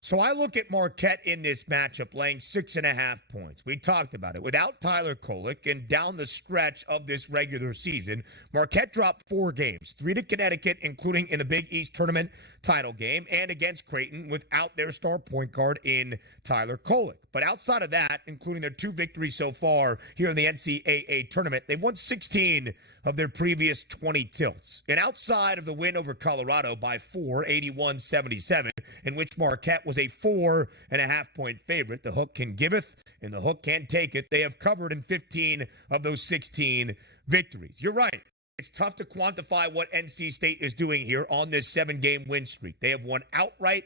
So I look at Marquette in this matchup laying 6.5 points. We talked about it. Without Tyler Kolek and down the stretch of this regular season, Marquette dropped 4 games, 3 to Connecticut, including in the Big East Tournament title game, and against Creighton without their star point guard in Tyler Kolek. But outside of that, including their 2 victories so far here in the NCAA Tournament, they've won 16 of their previous 20 tilts. And outside of the win over Colorado by 4, 81-77, in which Marquette was a 4.5-point favorite, the hook can giveth and the hook can taketh. They have covered in 15 of those 16 victories. You're right. It's tough to quantify what NC State is doing here on this 7-game win streak. They have won outright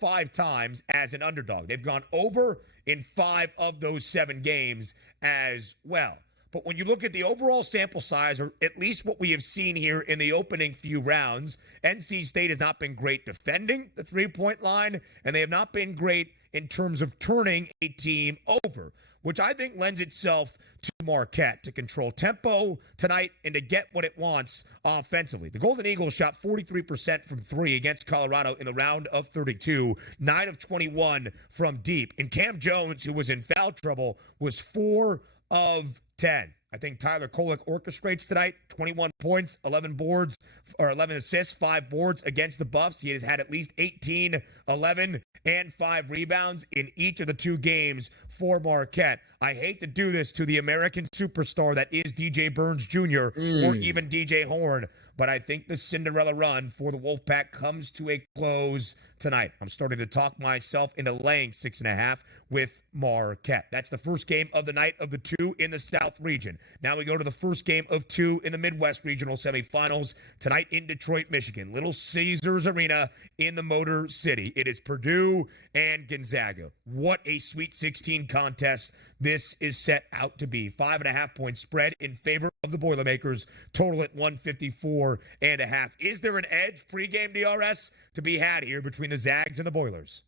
5 times as an underdog. They've gone over in 5 of those 7 games as well. But when you look at the overall sample size, or at least what we have seen here in the opening few rounds, NC State has not been great defending the 3-point line, and they have not been great in terms of turning a team over, which I think lends itself to Marquette to control tempo tonight and to get what it wants offensively. The Golden Eagles shot 43% from 3 against Colorado in the round of 32, 9 of 21 from deep. And Cam Jones, who was in foul trouble, was 4 of 10. I think Tyler Kolek orchestrates tonight, 21 points, 11 boards, or 11 assists, 5 boards against the Buffs. He has had at least 18, 11, and 5 rebounds in each of the 2 games for Marquette. I hate to do this to the American superstar that is DJ Burns Jr. or even DJ Horn, but I think the Cinderella run for the Wolfpack comes to a close tonight. I'm starting to talk myself into laying 6.5 with Marquette. That's the first game of the night of the 2 in the South region. Now we go to the first game of 2 in the Midwest regional semifinals tonight in Detroit, Michigan. Little Caesars Arena in the Motor City. It is Purdue and Gonzaga. What a Sweet 16 contest this is set out to be. 5.5-point spread in favor of the Boilermakers. Total at 154.5. Is there an edge pregame DRS to be had here between the Zags and the Boilers?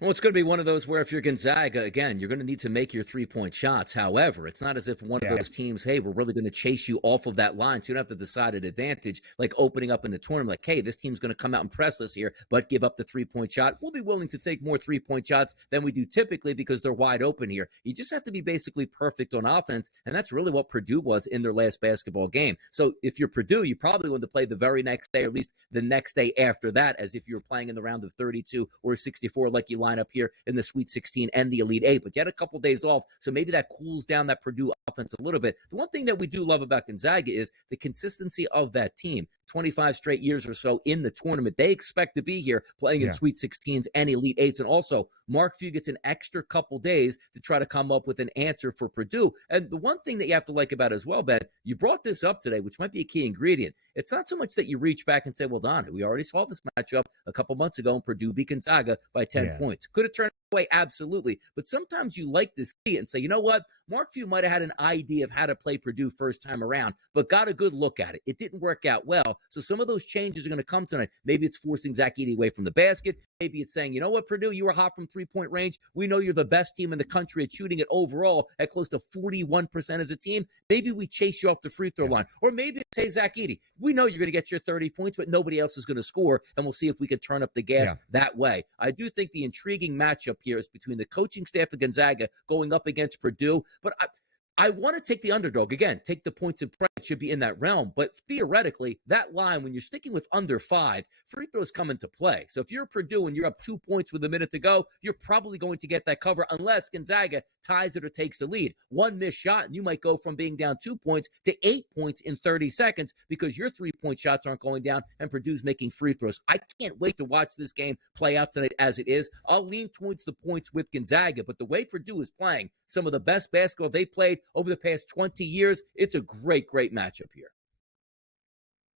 Well, it's going to be one of those where if you're Gonzaga, again, you're going to need to make your three-point shots. However, it's not as if one of those teams, hey, we're really going to chase you off of that line, so you don't have to decide an advantage, like opening up in the tournament, like, hey, this team's going to come out and press us here, but give up the three-point shot. We'll be willing to take more three-point shots than we do typically because they're wide open here. You just have to be basically perfect on offense, and that's really what Purdue was in their last basketball game. So if you're Purdue, you probably want to play the very next day, or at least the next day after that, as if you were playing in the round of 32 or 64 like you line up here in the Sweet 16 and the Elite Eight. But you had a couple days off, so maybe that cools down that Purdue offense a little bit. The one thing that we do love about Gonzaga is the consistency of that team. 25 straight years or so in the tournament. They expect to be here playing in Sweet 16s and Elite Eights. And also, Mark Few gets an extra couple days to try to come up with an answer for Purdue. And the one thing that you have to like about it as well, Ben, you brought this up today, which might be a key ingredient. It's not so much that you reach back and say, well, Donnie, we already saw this matchup a couple months ago, and Purdue beat Gonzaga by 10 points. Could have turned way, absolutely. But sometimes you like to see it and say, you know what? Mark Few might have had an idea of how to play Purdue first time around, but got a good look at it. It didn't work out well. So some of those changes are going to come tonight. Maybe it's forcing Zach Edey away from the basket. Maybe it's saying, you know what, Purdue, you were hot from three-point range. We know you're the best team in the country at shooting it overall at close to 41% as a team. Maybe we chase you off the free throw line. Or maybe it's, hey, Zach Edey, we know you're going to get your 30 points, but nobody else is going to score, and we'll see if we can turn up the gas that way. I do think the intriguing matchup here is between the coaching staff of Gonzaga going up against Purdue, but I want to take the underdog. Again, take the points and price should be in that realm. But theoretically, that line, when you're sticking with under 5, free throws come into play. So if you're Purdue and you're up 2 points with a minute to go, you're probably going to get that cover unless Gonzaga ties it or takes the lead. One missed shot, and you might go from being down 2 points to 8 points in 30 seconds because your three-point shots aren't going down and Purdue's making free throws. I can't wait to watch this game play out tonight as it is. I'll lean towards the points with Gonzaga, but the way Purdue is playing, some of the best basketball they played over the past 20 years, it's a great, great matchup here.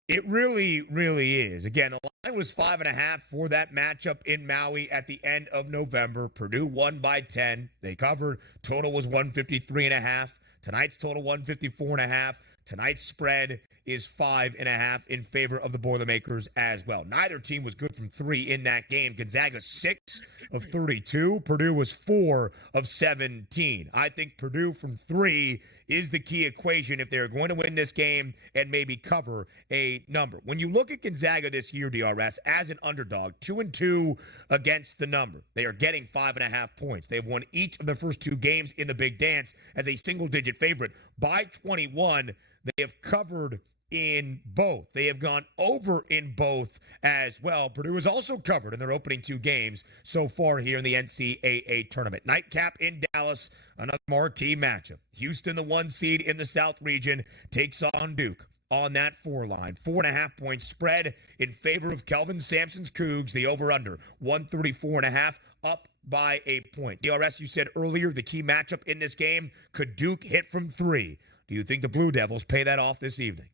It really, really is. Again, the line was 5.5 for that matchup in Maui at the end of November. Purdue won by 10. They covered. Total was 153.5. Tonight's total 154.5. Tonight's spread is 5.5 in favor of the Boilermakers as well. Neither team was good from 3 in that game. Gonzaga 6 of 32. Purdue was 4 of 17. I think Purdue from 3 is the key equation if they're going to win this game and maybe cover a number. When you look at Gonzaga this year, DRS, as an underdog, 2-2 against the number. They are getting 5.5 points. They've won each of the first 2 games in the Big Dance as a single-digit favorite. By 21, they have covered in both. They have gone over in both as well. Purdue has also covered in their opening 2 games so far here in the NCAA Tournament. Nightcap in Dallas, another marquee matchup. Houston, the 1 seed in the South region, takes on Duke on that 4 line. 4.5 point spread in favor of Kelvin Sampson's Cougs. The over-under, 134.5, up by a point. DRS, you said earlier the key matchup in this game, could Duke hit from 3? Do you think the Blue Devils pay that off this evening?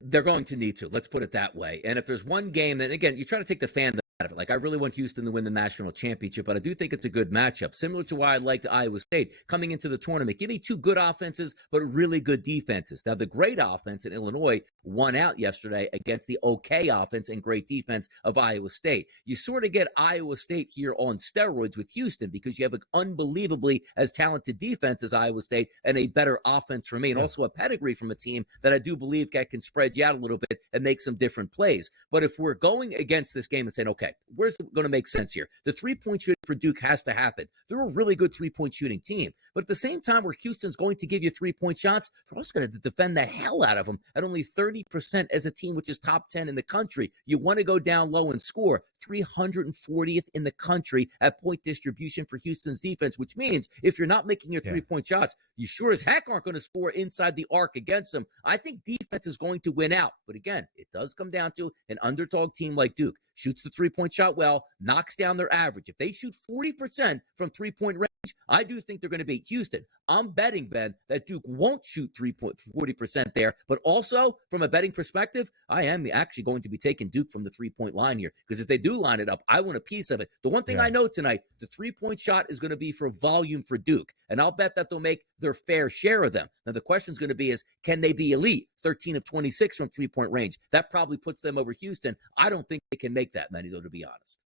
They're going to need to. Let's put it that way. And if there's one game, then again, you try to take the fan out of it. Like, I really want Houston to win the national championship, but I do think it's a good matchup. Similar to why I liked Iowa State coming into the tournament. Give me 2 good offenses, but really good defenses. Now, the great offense in Illinois won out yesterday against the okay offense and great defense of Iowa State. You sort of get Iowa State here on steroids with Houston because you have an unbelievably as talented defense as Iowa State and a better offense for me, and also a pedigree from a team that I do believe can spread you out a little bit and make some different plays. But if we're going against this game and saying, okay, where's it going to make sense here? The 3-point shooting for Duke has to happen. They're a really good 3-point shooting team. But at the same time, where Houston's going to give you 3-point shots, they're also going to defend the hell out of them at only 30% as a team, which is top 10 in the country. You want to go down low and score. 340th in the country at point distribution for Houston's defense, which means if you're not making your 3-point shots, you sure as heck aren't going to score inside the arc against them. I think defense is going to win out. But again, it does come down to an underdog team like Duke. Shoots the 3-point shot well, knocks down their average. If they shoot 40% from 3-point range, I do think they're going to beat Houston. I'm betting, Ben, that Duke won't shoot 40% there. But also, from a betting perspective, I am actually going to be taking Duke from the 3-point line here. Because if they do line it up, I want a piece of it. The one thing I know tonight, the 3-point shot is going to be for volume for Duke. And I'll bet that they'll make their fair share of them. Now, the question is going to be is, can they be elite? 13 of 26 from 3-point range. That probably puts them over Houston. I don't think they can make that many, though, to be honest.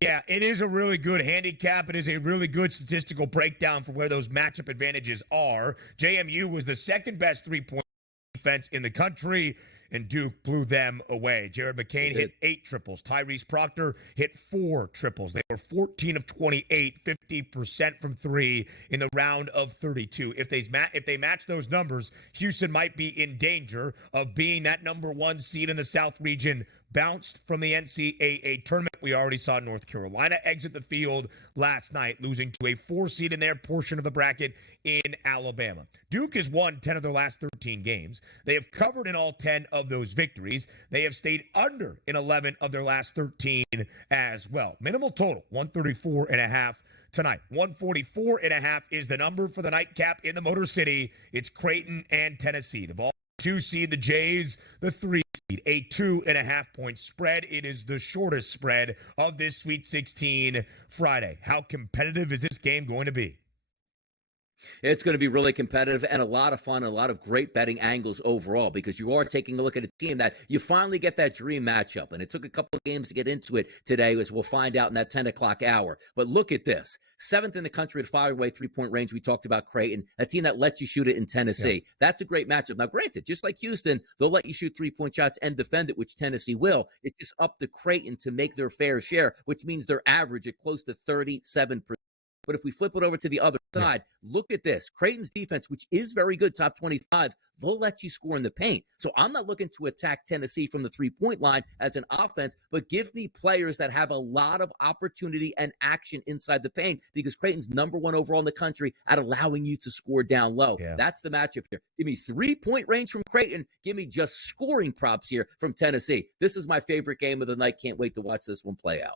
Yeah, it is a really good handicap. It is a really good statistical breakdown for where those matchup advantages are. JMU was the second best three-point defense in the country, and Duke blew them away. Jared McCain hit 8 triples. Tyrese Proctor hit 4 triples. They were 14 of 28, 50% from 3 in the round of 32. If they match those numbers, Houston might be in danger of being that number 1 seed in the South region, bounced from the NCAA tournament. We already saw North Carolina exit the field last night, losing to a 4 seed in their portion of the bracket in Alabama. Duke has won 10 of their last 13 games. They have covered in all 10 of those victories. They have stayed under in 11 of their last 13 as well. Minimal total, 134.5 tonight. 144.5 is the number for the nightcap in the Motor City. It's Creighton and Tennessee. The 2 seed, the Jays, the 3 seed, a 2.5-point spread. It is the shortest spread of this Sweet 16 Friday. How competitive is this game going to be? It's going to be really competitive and a lot of fun, and a lot of great betting angles overall, because you are taking a look at a team that you finally get that dream matchup. And it took a couple of games to get into it today, as we'll find out in that 10 o'clock hour. But look at this. 7th in the country at fire-away three-point range. We talked about Creighton, a team that lets you shoot it in Tennessee. Yeah. That's a great matchup. Now, granted, just like Houston, they'll let you shoot three-point shots and defend it, which Tennessee will. It's just up to Creighton to make their fair share, which means their average at close to 37%. But if we flip it over to the other side, look at this. Creighton's defense, which is very good, top 25, they'll let you score in the paint. So I'm not looking to attack Tennessee from the three-point line as an offense, but give me players that have a lot of opportunity and action inside the paint, because Creighton's number 1 overall in the country at allowing you to score down low. Yeah. That's the matchup here. Give me 3-point range from Creighton. Give me just scoring props here from Tennessee. This is my favorite game of the night. Can't wait to watch this one play out.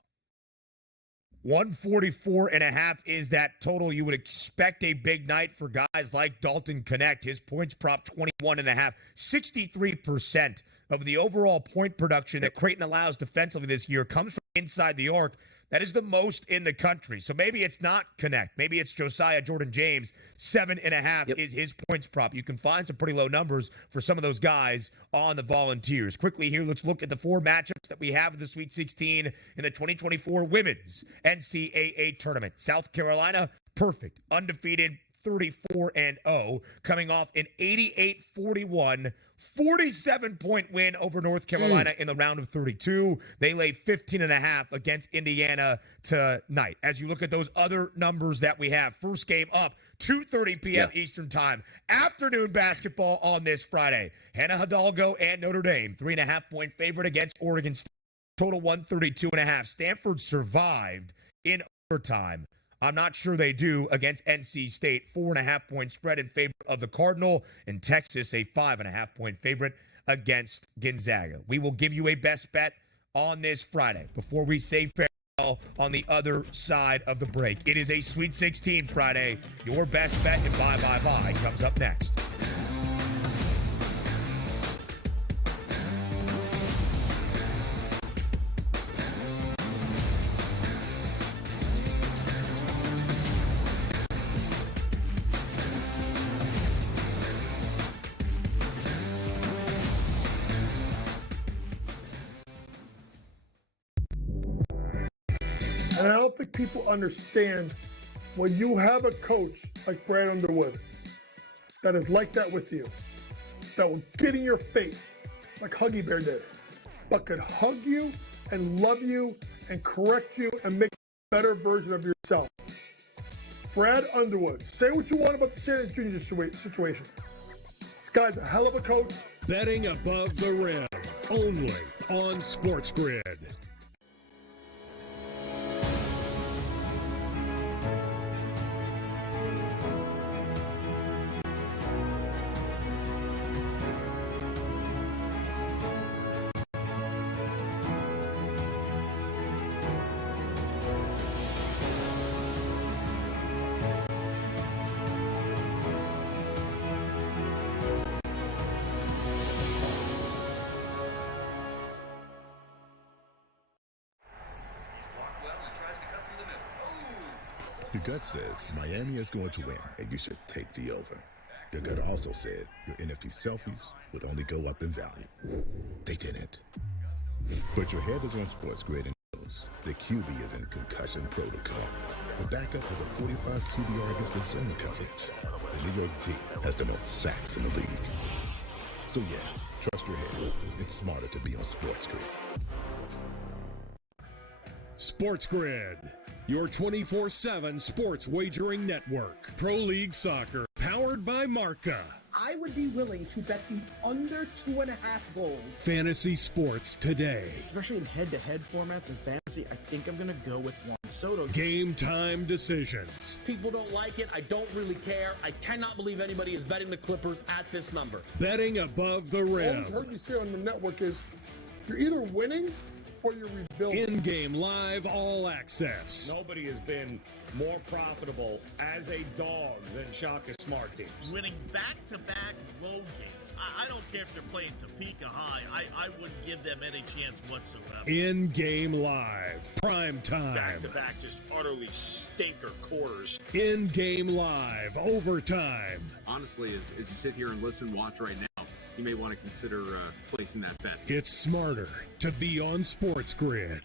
144.5 is that total. You would expect a big night for guys like Dalton Connect. His points prop 21.5, 63% of the overall point production that Creighton allows defensively this year comes from inside the arc. That is the most in the country. So maybe it's not Connect. Maybe it's Josiah Jordan James. 7.5 is his points prop. You can find some pretty low numbers for some of those guys on the Volunteers. Quickly here, let's look at the 4 matchups that we have in the Sweet 16 in the 2024 Women's NCAA Tournament. South Carolina, perfect, undefeated, 34-0, coming off an 88-41 47-point win over North Carolina in the round of 32. They lay 15.5 against Indiana tonight. As you look at those other numbers that we have, first game up, 2:30 p.m. Eastern time. Afternoon basketball on this Friday. Hannah Hidalgo and Notre Dame, 3.5-point favorite against Oregon State. Total 132.5. Stanford survived in overtime. I'm not sure they do against NC State. 4.5-point spread in favor of the Cardinal, and Texas a 5.5-point favorite against Gonzaga. We will give you a best bet on this Friday before we say farewell on the other side of the break. It is a Sweet 16 Friday. Your best bet and bye comes up next. And I don't think people understand when you have a coach like Brad Underwood that is like that with you, that will get in your face like Huggy Bear did, but could hug you and love you and correct you and make a better version of yourself. Brad Underwood. Say what you want about the Shannon Jr. situation. This guy's a hell of a coach. Betting above the rim, only on SportsGrid. Your gut says Miami is going to win, and you should take the over. Your gut also said your NFT selfies would only go up in value. They didn't. But your head is on SportsGrid and knows knows the QB is in concussion protocol. The backup has a 45 QBR against the zone coverage. The New York team has the most sacks in the league. So yeah, trust your head. It's smarter to be on SportsGrid. SportsGrid, your 24/7 sports wagering network. Pro League Soccer, powered by Marca. I would be willing to bet the under 2.5 goals. Fantasy sports today. Especially in head-to-head formats and fantasy, I think I'm going to go with Juan Soto. Game time decisions. People don't like it. I don't really care. I cannot believe anybody is betting the Clippers at this number. Betting above the rim. All I've heard you say on the network is you're either winning or you're rebuilding. In-game live all access. Nobody has been more profitable as a dog than Shaka Smart teams. Winning back-to-back road games. I don't care if they're playing Topeka High. I wouldn't give them any chance whatsoever. In-game live. Prime time. Back-to-back, just utterly stinker quarters. In-game live. Overtime. Honestly, as you sit here and watch right now, you may want to consider placing that bet. It's smarter to be on SportsGrid.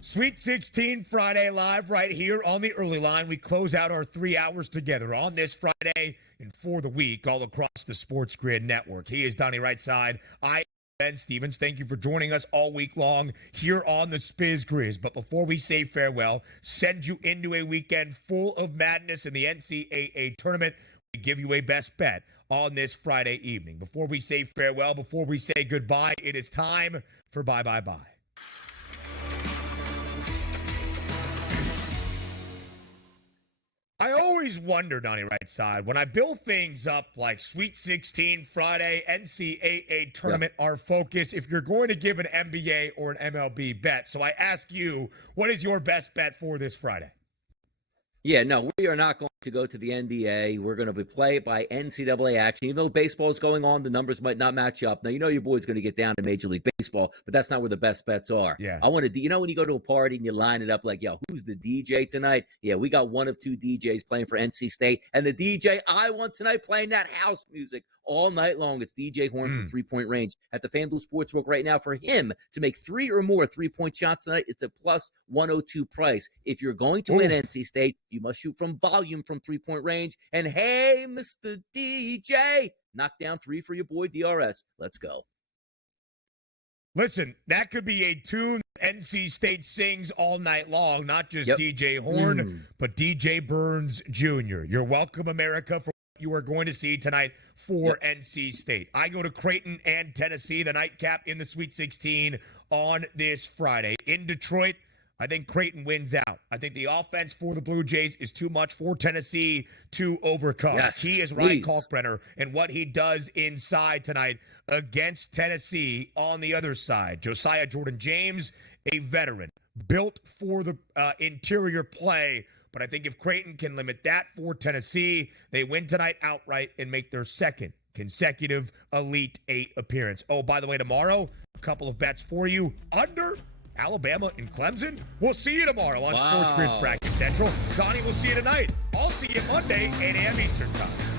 Sweet 16 Friday live right here on the early line. We close out our 3 hours together on this Friday and for the week all across the SportsGrid network. He is Donnie Rightside. I am Ben Stevens. Thank you for joining us all week long here on the SportsGrid. But before we say farewell, send you into a weekend full of madness in the NCAA Tournament. We give you a best bet on this Friday evening. Before we say farewell, before we say goodbye, it is time for Bye Bye Bye. I always wonder, Donnie Rightside, when I build things up like Sweet 16 Friday, NCAA Tournament, our focus, if you're going to give an NBA or an MLB bet. So I ask you, what is your best bet for this Friday? Yeah, no, we are not going to go to the NBA. We're going to be play it by NCAA action. Even though baseball is going on, the numbers might not match up. Now, you know your boy's going to get down to Major League Baseball, but that's not where the best bets are. Yeah. I want to, you know, when you go to a party and you line it up like, yo, who's the DJ tonight? Yeah, we got one of two DJs playing for NC State, and the DJ I want tonight playing that house music all night long. It's DJ Horn from three-point range at the FanDuel Sportsbook right now. For him to make 3 or more three-point shots tonight, it's a plus 102 price. If you're going to win NC State, you must shoot from volume from three-point range. And hey, Mr. DJ, knock down 3 for your boy DRS. Let's go. Listen, that could be a tune NC State sings all night long, not just DJ Horn, but DJ Burns Jr. You're welcome, America, for what you are going to see tonight for NC State. I go to Creighton and Tennessee, the nightcap in the Sweet 16 on this Friday. In Detroit, I think Creighton wins out. I think the offense for the Blue Jays is too much for Tennessee to overcome. Yes, he is Ryan Kalkbrenner, and what he does inside tonight against Tennessee on the other side. Josiah Jordan-James, a veteran, built for the interior play, but I think if Creighton can limit that for Tennessee, they win tonight outright and make their second consecutive Elite 8 appearance. Oh, by the way, tomorrow, a couple of bets for you. Under Alabama and Clemson. We'll see you tomorrow on SportsGrid's Bracket Central. Donnie, we'll see you tonight. I'll see you Monday, 8 a.m. Eastern Time.